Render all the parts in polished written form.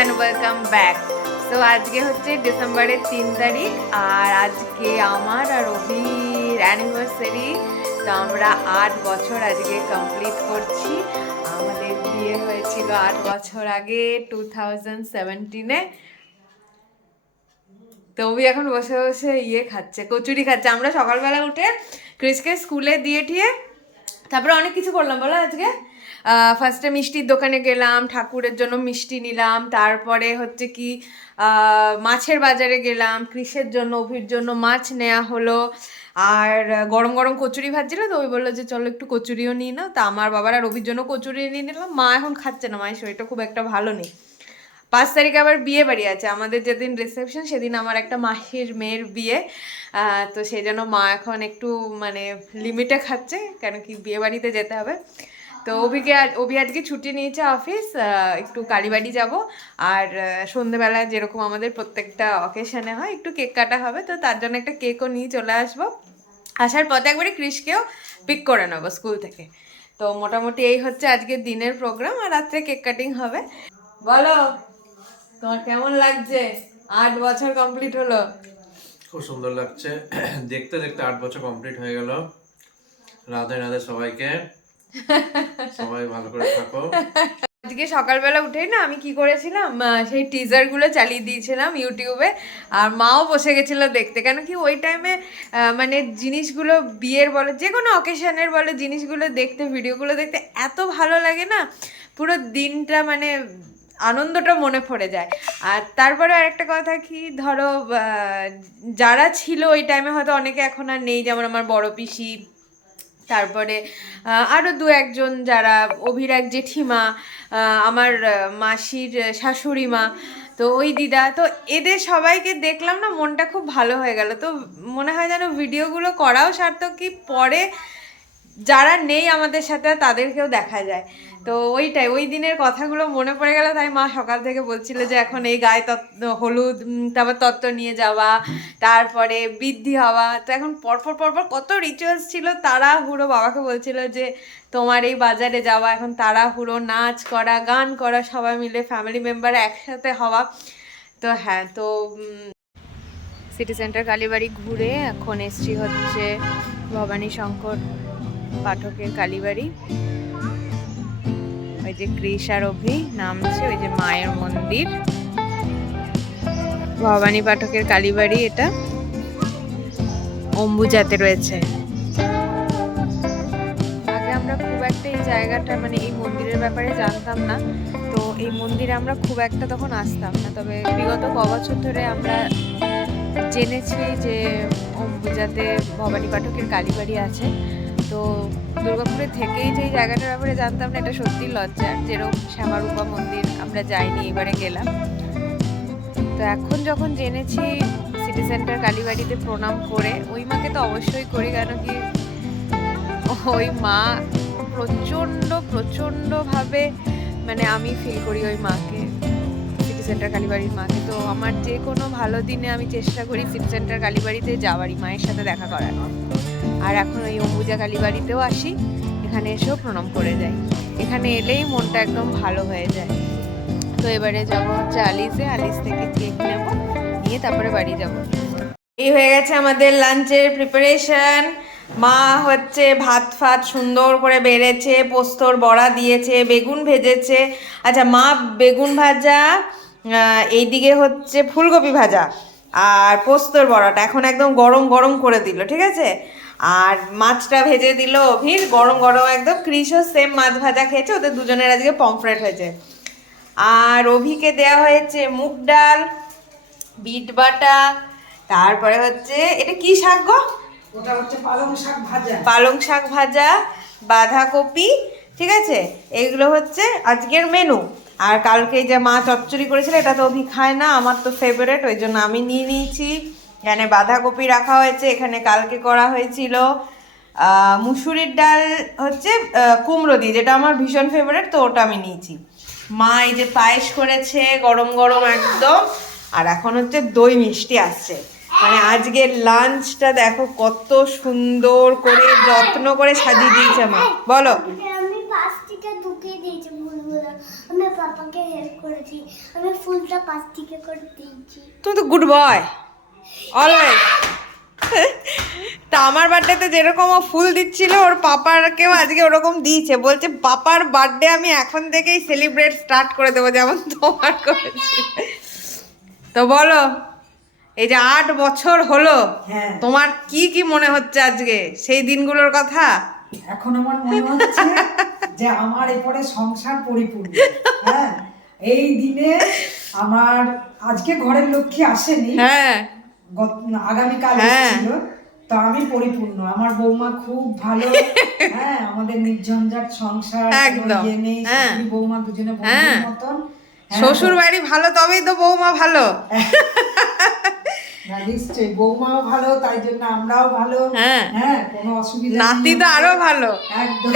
And welcome back. তো আজকে হচ্ছে ডিসেম্বরের 3 তারিখ আর আজকে আমার আর অভির অ্যানিভার্সারি। তো আমরা 8 বছর আজকে কমপ্লিট করছি। আমাদের বিয়ে হয়েছিল 8 বছর আগে 2017-এ। তো অভি এখন বসে বসে খাচ্ছে, কচুরি খাচ্ছে। আমরা সকালবেলা উঠে ক্রিসকে স্কুলে দিয়ে ঠিয়ে তারপরে অনেক কিছু করলাম বলো আজকে। ফার্স্টে মিষ্টির দোকানে গেলাম, ঠাকুরের জন্য মিষ্টি নিলাম, তারপরে হচ্ছে কি মাছের বাজারে গেলাম, ক্রিসের জন্য অভির জন্য মাছ নেওয়া হলো। আর গরম গরম কচুরি ভাজছিল, তো ওই বললো যে চলো একটু কচুরিও নিই না। তা আমার বাবার আর অভির জন্য কচুরি নিয়ে নিলাম। মা এখন খাচ্ছে না, মায়ের শরীরটা খুব একটা ভালো নেই। 5 তারিখে আবার বিয়ে বাড়ি আছে আমাদের, যেদিন রিসেপশন সেদিন আমার একটা মাসির মেয়ের বিয়ে। তো সেই জন্য মা এখন একটু মানে লিমিটে খাচ্ছে, কেন কি বিয়ে বাড়িতে যেতে হবে। তো অভি আজকে ছুটি নিয়েছে অফিস, একটু কালীবাড়ি যাব। আর সন্ধেবেলায় যেরকম আমাদের প্রত্যেকটা অকেশনে হয় একটু কেক কাটা হবে, তো তার জন্য একটা কেকও নিয়ে চলে আসবো। আসার পথে একবারে ক্রিসকেও পিক করে নেবো স্কুল থেকে। তো মোটামুটি এই হচ্ছে আজকের দিনের প্রোগ্রাম, আর রাত্রে কেক কাটিং হবে। বলো তোমার কেমন লাগছে? 8 বছর কমপ্লিট হলো। খুব সুন্দর লাগছে। দেখতে দেখতে 8 বছর কমপ্লিট হয়ে গেল। রাধে রাধে সবাইকে, সবাই ভালো করে থাকো। আজকে সকালবেলা উঠেই না আমি কি করেছিলাম, সেই টিজারগুলো চালিয়ে দিয়েছিলাম ইউটিউবে। আর মাও বসে গেছিলো দেখতে, কেন কি ওই টাইমে মানে জিনিসগুলো বিয়ের বলে যে কোনো অকেশনের বলে জিনিসগুলো দেখতে, ভিডিওগুলো দেখতে এত ভালো লাগে না, পুরো দিনটা মানে আনন্দটা মনে পড়ে যায়। আর তারপরে আরেকটা কথা কি, ধরো যারা ছিল ওই টাইমে হয়তো অনেকে এখন আর নেই, যেমন আমার বড় পিসি, তারপরে আরও 2-1 জন যারা, অভির এক জেঠিমা, আমার মাসির শাশুড়ি মা, তো ওই দিদা, তো এদের সবাইকে দেখলাম না, মনটা খুব ভালো হয়ে গেল। তো মনে হয় যেন ভিডিওগুলো করাও সার্থক, কি পরে যারা নেই আমাদের সাথে তাদেরকেও দেখা যায়। তো ওইটাই, ওই দিনের কথাগুলো মনে পড়ে গেল, তাই মা সকাল থেকে বলছিল যে এখন এই গায়ে হলুদ, তারপর তত্ত্ব নিয়ে যাওয়া, তারপরে বৃদ্ধি হওয়া। তো এখন পরপর পরপর কত রিচুয়ালস ছিল, তাড়াহুড়ো। বাবাকে বলছিল যে তোমার এই বাজারে যাওয়া, এখন তাড়াহুড়ো, নাচ করা, গান করা, সবাই মিলে ফ্যামিলি মেম্বার একসাথে হওয়া। তো হ্যাঁ, তো সিটি সেন্টার কালীবাড়ি ঘুরে এখন এসছি হচ্ছে ভবানী শঙ্কর পাঠকের কালীবাড়ি। ওই যে ক্রিস আর অভি নামছে, ওই যে মায়ের মন্দির, ভবানী পাঠকের কালীবাড়ি। এটা অম্বুজাতে রয়েছে। আগে আমরা খুব একটা এই জায়গাটা মানে এই মন্দিরের ব্যাপারে জানতাম না, তো এই মন্দিরে আমরা খুব একটা তখন আসতাম না। তবে বিগত কবছর ধরে আমরা জেনেছি যে অম্বুজাতে ভবানী পাঠকের কালীবাড়ি আছে। তো দুর্গাপুরে থেকেই যে এই জায়গাটার ব্যাপারে জানতাম না, এটা সত্যি লজ্জার। যেরকম শ্যামারূপা মন্দির আমরা যাইনি, এবারে গেলাম। তো এখন যখন জেনেছি সিটি সেন্টার কালীবাড়িতে প্রণাম করে, ওই মাকে তো অবশ্যই করি, কেন কি ওই মা প্রচণ্ডভাবে মানে আমি ফিল করি ওই মাকে, সিটি সেন্টার কালীবাড়ির মাকে। তো আমার যে কোনো ভালো দিনে আমি চেষ্টা করি সিটি সেন্টার কালীবাড়িতে যাওয়ারই, মায়ের সাথে দেখা করার। আর এখন ওই অম্বুজা কালীবাড়িতেও আসি, এখানে এসেও প্রণাম করে যাই। এখানে এলেই মনটা একদম ভালো হয়ে যায়। তো এবারে যাবো হচ্ছে আলিসে, আলিস থেকে কেক নেব, নিয়ে তারপরে বাড়ি যাব। এই হয়ে গেছে আমাদের লাঞ্চের প্রিপারেশন। মা হচ্ছে ভাত সুন্দর করে বেড়েছে, পোস্তর বড়া দিয়েছে, বেগুন ভেজেছে। আচ্ছা, মা বেগুন ভাজা, এইদিকে হচ্ছে ফুলকপি ভাজা, আর পোস্তর বড়াটা এখন একদম গরম গরম করে দিল, ঠিক আছে। আর মাছটা ভেজে দিল অভির, গরম গরম একদম। ক্রিসও সেম মাছ ভাজা খেয়েছে, ওদের দুজনের আজকে পমফ্রেট হয়েছে। আর অভিকে দেওয়া হয়েছে মুগ ডাল, বিট বাটা, তারপরে হচ্ছে এটা কি শাক গো? ওটা হচ্ছে পালং শাক ভাজা। পালং শাক ভাজা, বাঁধাকপি, ঠিক আছে। এগুলো হচ্ছে আজকের মেনু। আর কালকে যে মা চচ্চড়ি করেছিল, এটা তো অভি খায় না, আমার তো ফেভারিট, ওই জন্য আমি নিয়ে নিয়েছি। এখানে বাঁধাকপি রাখা হয়েছে, এখানে কালকে করা হয়েছিল মুসুরির ডাল হচ্ছে কুমড়ো দিয়ে, যেটা আমার ভীষণ ফেভারিট, তো ওটা আমি নিয়েছি। মা এই যে পায়েস করেছে গরম গরম একদম। আর এখন হচ্ছে দই মিষ্টি আসছে। মানে আজকের লাঞ্চটা দেখো কত সুন্দর করে যত্ন করে সাজিয়ে দিয়েছে মা। বলো। আমি 5টি থেকে ঢুকিয়ে দিয়েছি ফুলগুলো। আমি পাপাকে হেল্প করেছি, আমি ফুলটা পাশ থেকে করে দিয়েছি। তুমি তো গুড বয় অলওয়েজ। তা আমার বার্থডেতে যেরকম ও ফুল দিচ্ছিল, ওর পাপারকেও আজকে ওরকম দিয়েছে। বলছে পাপার বার্থডে আমি এখন থেকেই সেলিব্রেট স্টার্ট করে দেবো, যেমন তোমার করেছি। তো বলো, এই যে 8 বছর হলো, হ্যাঁ। তোমার কি কি মনে হচ্ছে আজকে সেই দিনগুলোর কথা? এখন আমার মনে হচ্ছে যে আমার এরপরে সংসার পরিপূর্ণ। হ্যাঁ, এই দিনে আমার আজকে ঘরের লক্ষ্মী আসেনি, হ্যাঁ আগামীকাল হ্যাঁ। এসেছিল, তো আমি পরিপূর্ণ। আমার বৌমা খুব ভালো। হ্যাঁ, আমাদের নির্ঝঞ্ঝাট সংসার, কোনো একদম। ইয়ে নেই। হ্যাঁ। শাশুড়ি বৌমা দুজনে হ্যাঁ। বন্ধুর মতন। হ্যাঁ, শ্বশুর বাড়ি ভালো, তবেই তো বৌমা ভালো। না, নিশ্চয়ই বৌমাও ভালো, তাই জন্য আমরাও ভালো। হ্যাঁ। হ্যাঁ, কোনো অসুবিধা নেই নাতি তো আমাদের। আরো ভালো। একদম।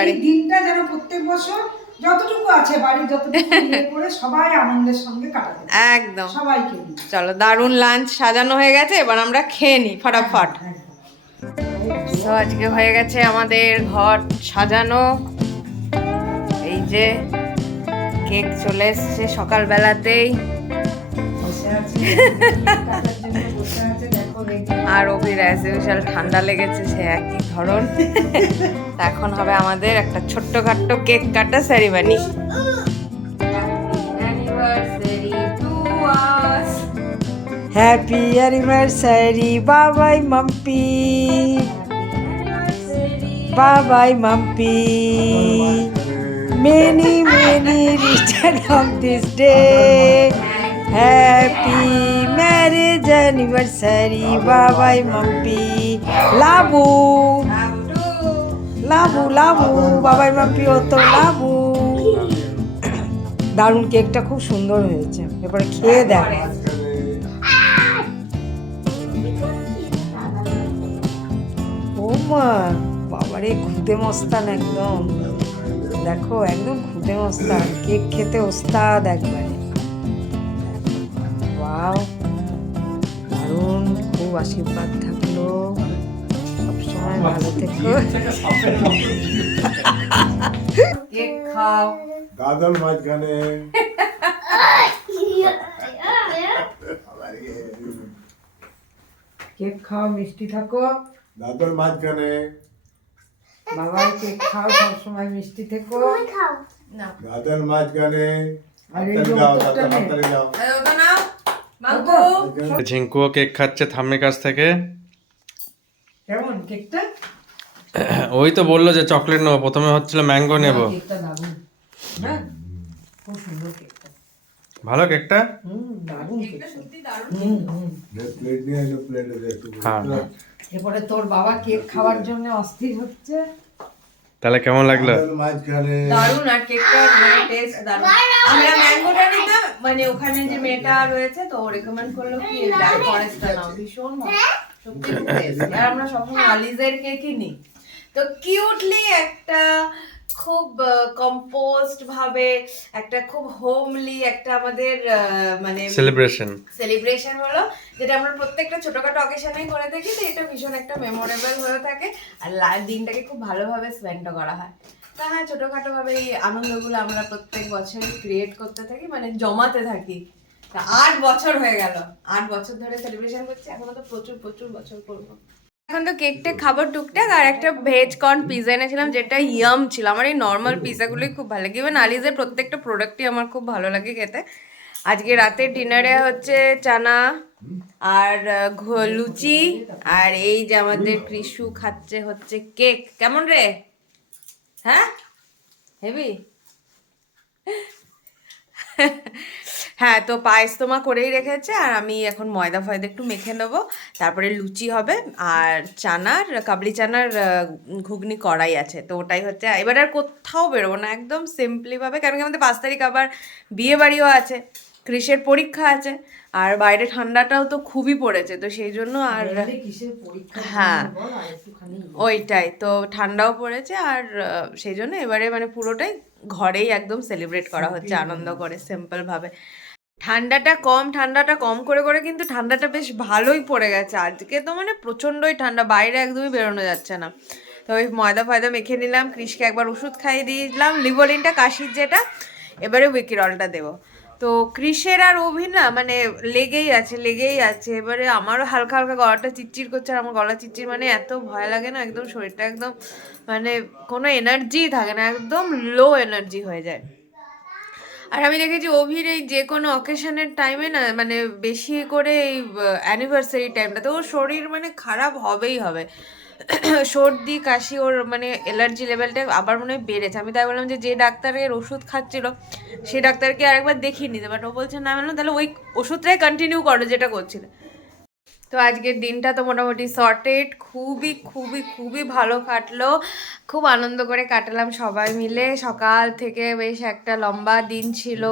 এই দিনটা যেন প্রত্যেক বছর যতটুকু আছে বাড়ির যতটুকু ইয়ে করে সবাই আনন্দের সঙ্গে কাটাতে পারে। একদম। সবাইকে নিয়ে। চলো, দারুণ লাঞ্চ সাজানো হয়ে গেছে, এবার আমরা খেয়ে নিই ফটাফট। একদম। তো আজকে হয়ে গেছে আমাদের ঘর সাজানো। এই যে কেক চলে এসছে সকালবেলাতেই, বসে আছি, কেক কাটার জন্য বসে আছে, দেখো ready। আর অভির অ্যাজ ইউজুয়াল ঠান্ডা লেগেছে, সে একই ধরন। তা এখন হবে আমাদের একটা ছোট্টখাট্টো কেক কাটা সেরিমনি। হ্যাপি অ্যানিভার্সারি বাবাই মাম্পি, বাবাই Mampi, many many return of this day, happy marriage anniversary বাবাই মাম্পি, লাবু লাবু লাবু, বাবাই মাম্পি ও তো লাবু। দারুণ, কেকটা খুব সুন্দর হয়েছে, এবারে খেয়ে দেখ। ও মা, বাবারে খুদে মস্তান একদম, দেখো একদম খুদে মস্তান, কেক খেতে ওস্তাদ একবারে। ওয়াও, দারুণ, খুব আশীর্বাদ থাকলো, সবসময় ভালো থেকো। কেক খাও। দাদর মাঝখানে কেক খাও, মিষ্টি থাকো, দাদর মাঝখানে বাবাই কেক খাও, সবসময় মিষ্টি থেকো। তুমি খাও। দাদর মাঝখানে আর এই যে যাও উত্তরটা নে। তাড়াতাড়ি যাও ওটা নাও, মাম্পু। ঝিঙ্কুও কেক খাচ্ছে ঠাম্মির কাছ থেকে। কেমন কেকটা? ওই তো বললো যে চকলেট নেবো, প্রথমে হচ্ছিল ম্যাঙ্গো নেবো। কেকটা দারুণ, হ্যাঁ খুব সুন্দর কেকটা। ভালো কেকটা? দারুণ কেকটা। সত্যি দারুণ। প্লেট নিয়ে এলো, প্লেটে দে একটু। হ্যাঁ। এরপরে তোর বাবা কেক খাওয়ার জন্য অস্থির হচ্ছে। তাহলে কেমন লাগলো? দাদর মাঝখানে দারুণ, আর কেকটার মানে টেস্ট দারুণ। আমরা ম্যাঙ্গোটা নিতাম, মানে ওখানে যে মেয়েটা রয়েছে তো রেকমেন্ড করলো কি ব্ল্যাক ফরেস্টটা নাও, ভীষণ মজা, সত্যি খুব টেস্টি। আর আমরা সবসময় আলিজের কেকই নিই। তো কিউটলি একটা খুব কম্পোস্ট ভাবে, একটা খুব হোমলি একটা আমাদের মানে সেলিব্রেশন হলো, যেটা আমরা প্রত্যেকটা ছোটখাটো অকেশনেই করে থাকি। তো এটা ভীষণ একটা মেমোরেবল হয়ে থাকে, আর দিনটাকে খুব ভালোভাবে স্পেন্ডও করা হয়। তা হ্যাঁ, ছোটখাটো ভাবে এই আনন্দগুলো আমরা প্রত্যেক বছরই ক্রিয়েট করতে থাকি, মানে জমাতে থাকি। তা 8 বছর হয়ে গেল, 8 বছর ধরে সেলিব্রেশন করছি, এখনো তো প্রচুর প্রচুর বছর করবো। এখন তো কেকটা খাবার টুকটাক, আর একটা ভেজ কর্ন পিজা এনেছিলাম, যেটা ইয়াম ছিল। আমার এই নর্মাল পিজাগুলোই খুব ভালো লাগে, ইভেন আলিজের প্রত্যেকটা প্রোডাক্টই আমার খুব ভালো লাগে খেতে। আজকে রাতে ডিনারে হচ্ছে চানা আর লুচি, আর এই যে আমাদের কৃষু খাচ্ছে হচ্ছে কেক। কেমন রে? হ্যাঁ, হেভি। হ্যাঁ, তো পায়েস তো মা করেই রেখেছে, আর আমি এখন ময়দা ফয়দা একটু মেখে নেবো, তারপরে লুচি হবে। আর চানার কাবলি চানার ঘুগনি কড়াই আছে, তো ওটাই হচ্ছে। এবার আর কোথাও বেরোবো না, একদম সিম্পলিভাবে, কারণ কি আমাদের 5 তারিখ আবার বিয়ে বাড়িও আছে, কৃষের পরীক্ষা আছে, আর বাইরে ঠান্ডাটাও তো খুবই পড়েছে, তো সেই জন্য আর কিসের পরীক্ষা? হ্যাঁ বল, আর একটুখানি ওইটাই তো, ঠান্ডাও পড়েছে, আর সেই জন্য এবারে মানে পুরোটাই ঘরেই একদম সেলিব্রেট করা হচ্ছে আনন্দ করে, সিম্পল ভাবে। ঠান্ডাটা কম করে করে কিন্তু ঠান্ডাটা বেশ ভালোই পড়ে গেছে আজকে, তো মানে প্রচণ্ডই ঠান্ডা, বাইরে একদমই বেরোনো যাচ্ছে না। তো তো ওই ময়দা ফয়দা মেখে নিলাম, ক্রিশকে একবার ওষুধ খাইয়ে দিয়েছিলাম, লিভোলিনটা কাশির যেটা, এবারে উইকিরলটা দেবো। তো ক্রিশের আর অভি না মানে লেগেই আছে। এবারে আমারও হালকা হালকা গলাটা চিটচির করছে, আর আমার গলা চিটচির মানে এত ভয় লাগে না, একদম শরীরটা একদম মানে কোনো এনার্জিই থাকে না, একদম লো এনার্জি হয়ে যায়। আর আমি দেখেছি অভির এই যে কোনো অকেশনের টাইমে না মানে বেশি করে এই অ্যানিভার্সারি টাইমটাতে ওর শরীর মানে খারাপ হবেই হবে। সর্দি কাশি ওর মানে অ্যালার্জি লেভেলটা আবার মনে হয় বেড়েছে। আমি তাই বললাম যে ডাক্তারের ওষুধ খাচ্ছিল সেই ডাক্তারকে আরেকবার দেখিয়ে নিতে, বাট ও বলছে না, বললাম তাহলে ওই ওষুধটাই কন্টিনিউ করো যেটা করছিল। তো আজকের দিনটা তো মোটামুটি সর্টেড, খুবই খুবই খুবই ভালো কাটলো, খুব আনন্দ করে কাটালাম সবাই মিলে। সকাল থেকে বেশ একটা লম্বা দিন ছিল,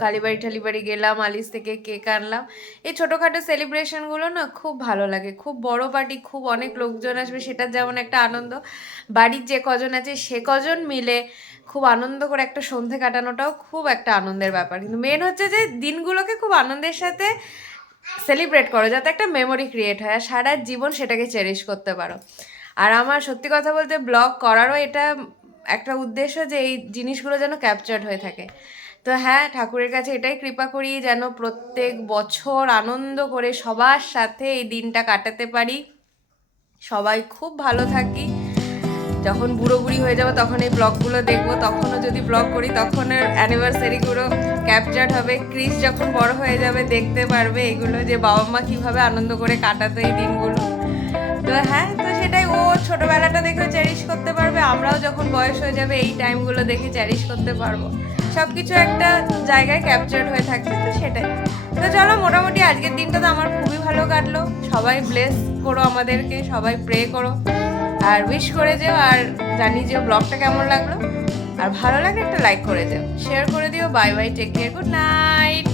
কালীবাড়ি টালিবাড়ি গেলাম, আলিশ থেকে কেক আনলাম। এই ছোটোখাটো সেলিব্রেশনগুলো না খুব ভালো লাগে, খুব বড় পার্টি, খুব অনেক লোকজন আসবে, সেটার যেমন একটা আনন্দ, বাড়ির যে কজন আছে সে কজন মিলে খুব আনন্দ করে একটা সন্ধে কাটানোটাও খুব একটা আনন্দের ব্যাপার। কিন্তু মেন হচ্ছে যে দিনগুলোকে খুব আনন্দের সাথে সেলিব্রেট করো, যাতে একটা মেমোরি ক্রিয়েট হয় আর সারা জীবন সেটাকে চেরিশ করতে পারো। আর আমার সত্যি কথা বলতে ব্লগ করারও এটা একটা উদ্দেশ্য যে এই জিনিসগুলো যেন ক্যাপচার্ড হয়ে থাকে। তো হ্যাঁ, ঠাকুরের কাছে এটাই কৃপা করি যেন প্রত্যেক বছর আনন্দ করে সবার সাথে এই দিনটা কাটাতে পারি, সবাই খুব ভালো থাকি। যখন বুড়ো বুড়ি হয়ে যাবো তখন এই ব্লগগুলো দেখবো, তখনও যদি ব্লগ করি তখন অ্যানিভার্সারিগুলো ক্যাপচার্ড হবে। ক্রিস যখন বড় হয়ে যাবে দেখতে পারবে এগুলো, যে বাবা মা কীভাবে আনন্দ করে কাটাতো এই দিনগুলো। তো হ্যাঁ, তো সেটাই, ও ছোটোবেলাটা দেখে চেরিশ করতে পারবে, আমরাও যখন বয়স হয়ে যাবে এই টাইমগুলো দেখে চেরিশ করতে পারবো, সব কিছু একটা জায়গায় ক্যাপচার্ড হয়ে থাকবে। তো সেটাই। তো চলো, মোটামুটি আজকের দিনটা তো আমার খুবই ভালো কাটলো। সবাই ব্লেস করো আমাদেরকে, সবাই প্রে করো আর উইশ করে যেও, আর জানি যে ব্লগটা কেমন লাগলো, আর ভালো লাগলে একটা লাইক করে দিও, শেয়ার করে দিও। Bye bye, take care, good night.